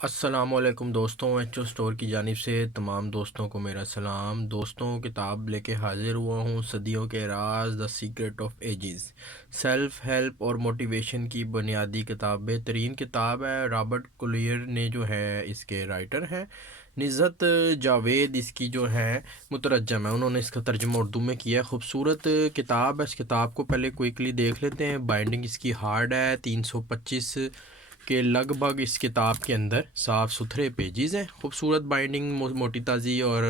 السلام علیکم دوستوں، ایچ او اسٹور کی جانب سے تمام دوستوں کو میرا سلام۔ دوستوں، کتاب لے کے حاضر ہوا ہوں، صدیوں کے راز، the secret of ages, self help اور موٹیویشن کی بنیادی کتاب، بہترین کتاب ہے۔ رابرٹ کولیر نے جو ہے اس کے رائٹر ہیں، نزہت جاوید اس کی جو ہے مترجم ہے، انہوں نے اس کا ترجمہ اردو میں کیا ہے۔ خوبصورت کتاب ہے، اس کتاب کو پہلے کوئکلی دیکھ لیتے ہیں۔ بائنڈنگ اس کی ہارڈ ہے، 325 کے لگ بھگ اس کتاب کے اندر صاف ستھرے پیجز ہیں، خوبصورت بائنڈنگ، موٹی تازی اور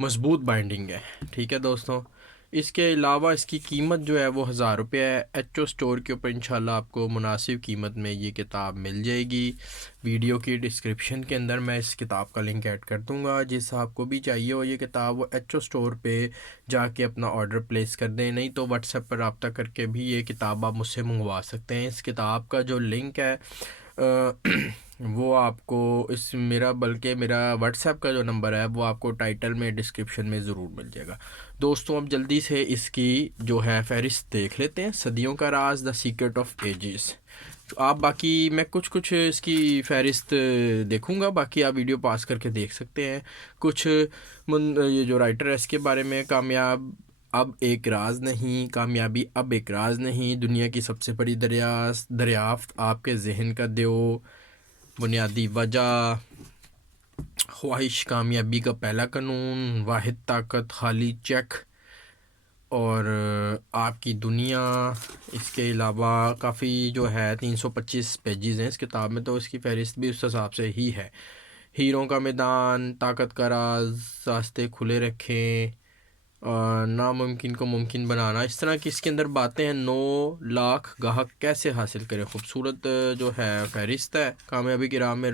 مضبوط بائنڈنگ ہے۔ ٹھیک ہے دوستوں، اس کے علاوہ اس کی قیمت جو ہے وہ 1000 روپے ہے۔ ایچ او اسٹور کے اوپر انشاءاللہ آپ کو مناسب قیمت میں یہ کتاب مل جائے گی۔ ویڈیو کی ڈسکرپشن کے اندر میں اس کتاب کا لنک ایڈ کر دوں گا، جس آپ کو بھی چاہیے ہو یہ کتاب، وہ ایچ او اسٹور پہ جا کے اپنا آرڈر پلیس کر دیں، نہیں تو واٹس ایپ پر رابطہ کر کے بھی یہ کتاب آپ مجھ سے منگوا سکتے ہیں۔ اس کتاب کا جو لنک ہے وہ آپ کو میرا واٹس ایپ کا جو نمبر ہے وہ آپ کو ٹائٹل میں ڈسکرپشن میں ضرور مل جائے گا۔ دوستوں، اب جلدی سے اس کی جو ہے فہرست دیکھ لیتے ہیں، صدیوں کا راز، دا سیکرٹ آف ایجز۔ آپ باقی میں کچھ اس کی فہرست دیکھوں گا، باقی آپ ویڈیو پاس کر کے دیکھ سکتے ہیں۔ کچھ یہ جو رائٹر ہے اس کے بارے میں، کامیابی اب ایک راز نہیں، دنیا کی سب سے بڑی دریافت آپ کے ذہن کا دیو، بنیادی وجہ، خواہش کامیابی کا پہلا قانون، واحد طاقت خالی چیک، اور آپ کی دنیا۔ اس کے علاوہ کافی جو ہے 325 پیجز ہیں اس کتاب میں، تو اس کی فہرست بھی اس حساب سے ہی ہے۔ ہیروں کا میدان، طاقت کا راز، راستے کھلے رکھیں، ناممکن کو ممکن بنانا، اس طرح کی اس کے اندر باتیں ہیں۔ 9 لاکھ گاہک کیسے حاصل کریں، خوبصورت جو ہے فہرست ہے، کامیابی کی راہ میں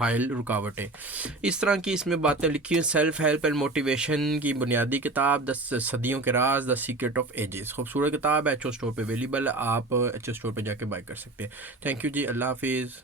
حائل رکاوٹیں، اس طرح کی اس میں باتیں لکھی ہیں۔ سیلف ہیلپ اینڈ موٹیویشن کی بنیادی کتاب، 10 صدیوں کے راز، دا سیکرٹ آف ایجز، خوبصورت کتاب ہے، ایچ او اسٹور پہ اویلیبل ہے، آپ ایچ او اسٹور پہ جا کے بائی کر سکتے ہیں۔ تھینک یو جی، اللہ حافظ۔